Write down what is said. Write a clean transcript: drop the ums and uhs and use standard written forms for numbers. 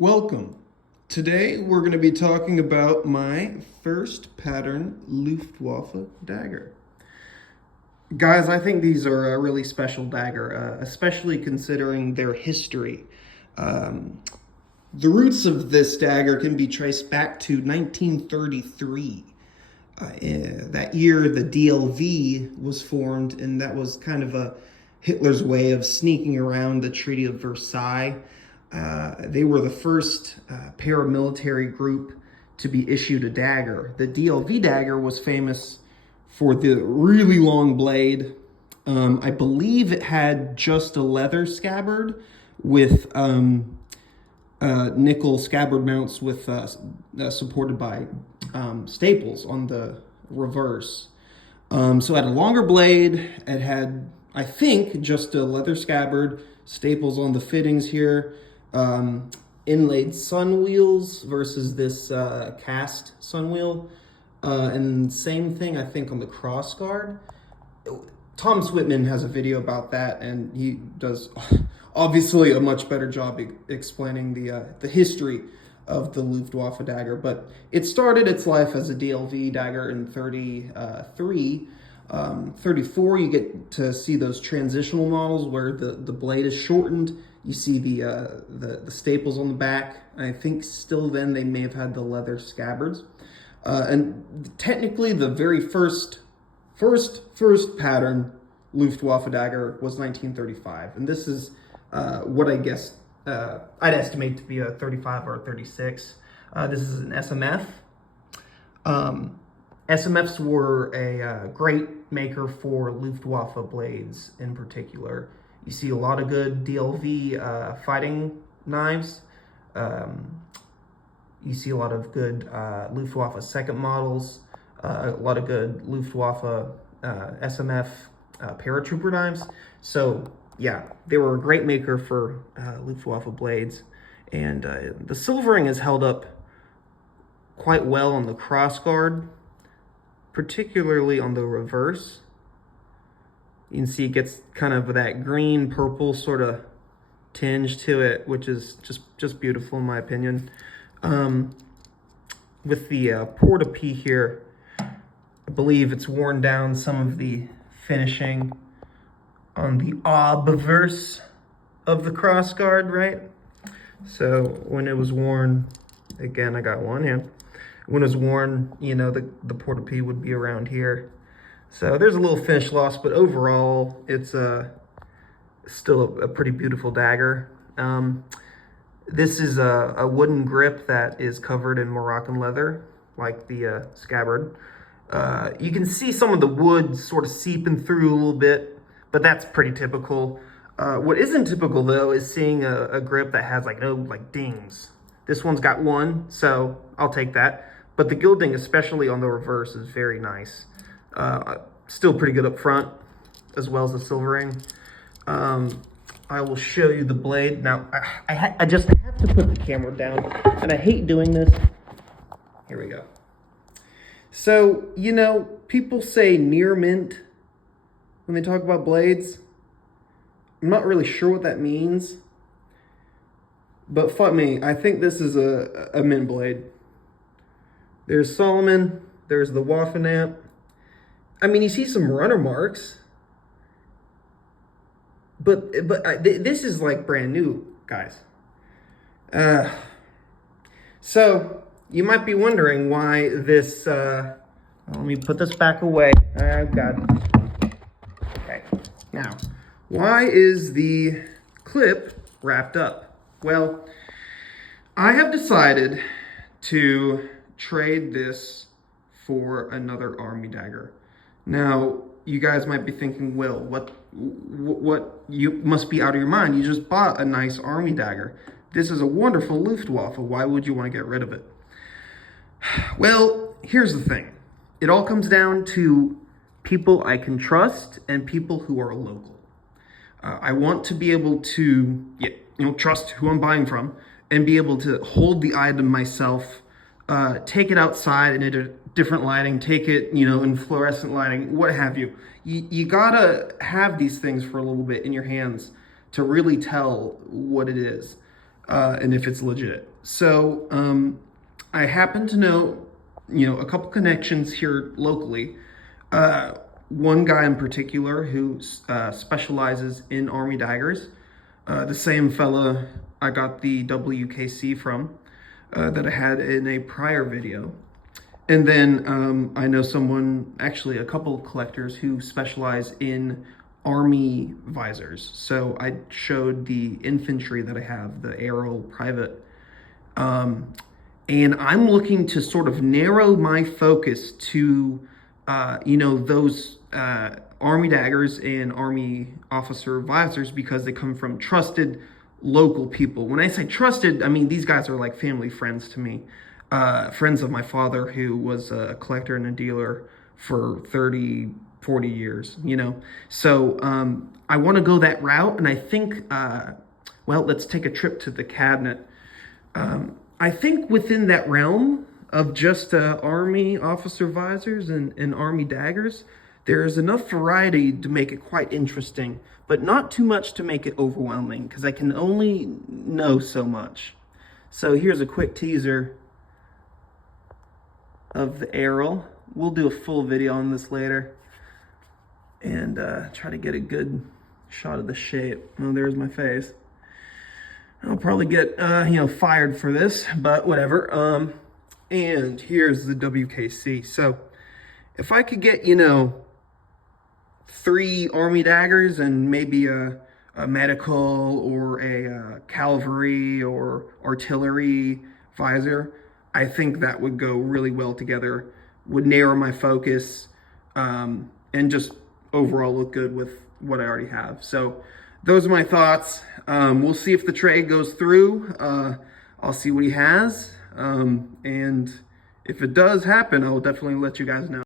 Welcome. Today we're going to be talking about my first pattern Luftwaffe dagger. Guys, I think these are a really special dagger, especially considering their history. The roots of this dagger can be traced back to 1933. That year, the DLV was formed, and that was kind of Hitler's way of sneaking around the Treaty of Versailles. They were the first paramilitary group to be issued a dagger. The DLV dagger was famous for the really long blade. I believe it had just a leather scabbard with nickel scabbard mounts with supported by staples on the reverse. So it had a longer blade. It had, I think, just a leather scabbard, staples on the fittings here, inlaid sun wheels versus this cast sun wheel. And same thing, I think, on the cross guard. Thomas Whitman has a video about that, and he does obviously a much better job explaining the history of the Luftwaffe dagger. But it started its life as a DLV dagger in 33. 34, you get to see those transitional models where the blade is shortened. You see the staples on the back. I think still then they may have had the leather scabbards. And technically the very first pattern Luftwaffe dagger was 1935. And this is what I guess I'd estimate to be a 35 or a 36. This is an SMF. SMFs were a great maker for Luftwaffe blades in particular. You see a lot of good DLV fighting knives. You see a lot of good Luftwaffe second models, a lot of good Luftwaffe SMF paratrooper knives. So yeah, they were a great maker for Luftwaffe blades. And the silvering is held up quite well on the crossguard, particularly on the reverse. You can see it gets kind of that green purple sort of tinge to it, which is just beautiful in my opinion. With the port-a-pee here, I believe it's worn down some of the finishing on the obverse of the crossguard, right? So when it was worn, again, I got one hand. When it was worn, you know, the port-a-pee would be around here. So there's a little finish loss, but overall, it's still a pretty beautiful dagger. This is a wooden grip that is covered in Moroccan leather, like the scabbard. You can see some of the wood sort of seeping through a little bit, but that's pretty typical. What isn't typical, though, is seeing a grip that has no dings. This one's got one, so I'll take that. But the gilding, especially on the reverse, is very nice. Still pretty good up front, as well as the silvering. I will show you the blade. Now, I just have to put the camera down, and I hate doing this. Here we go. So, you know, people say near mint when they talk about blades. I'm not really sure what that means. But fuck me, I think this is a mint blade. There's Solomon, there's the Waffen-Amp. I mean, you see some runner marks. But this is like brand new, guys. So you might be wondering why this, let me put this back away. Oh God. Okay, now, why is the clip wrapped up? Well, I have decided to trade this for another army dagger. Now, you guys might be thinking, Will, what you must be out of your mind. You just bought a nice army dagger. This is a wonderful Luftwaffe. Why would you want to get rid of it? Well, here's the thing. It all comes down to people I can trust and people who are local. I want to be able to trust who I'm buying from and be able to hold the item myself, take it outside in a different lighting, take it, in fluorescent lighting, what have you. You gotta have these things for a little bit in your hands to really tell what it is. and if it's legit. So I happen to know, a couple connections here locally. One guy in particular who specializes in Army daggers, the same fella I got the WKC from that I had in a prior video. And then I know someone, actually a couple of collectors who specialize in Army visors. So I showed the infantry that I have, the Arrow Private. And I'm looking to sort of narrow my focus to, those Army daggers and Army officer visors because they come from trusted local people. When I say trusted, I mean these guys are like family friends to me. Friends of my father who was a collector and a dealer for 30, 40 years, So I want to go that route, and I think, let's take a trip to the cabinet. I think within that realm of just Army officer visors and Army daggers, there's enough variety to make it quite interesting, but not too much to make it overwhelming, because I can only know so much. So here's a quick teaser of the Arrow. We'll do a full video on this later and try to get a good shot of the shape. Oh, there's my face. I'll probably get fired for this, but whatever. And here's the WKC. So if I could get 3 Army daggers and maybe a medical or a cavalry or artillery visor, I think that would go really well together, would narrow my focus, and just overall look good with what I already have. So those are my thoughts. We'll see if the trade goes through. I'll see what he has. And if it does happen, I'll definitely let you guys know.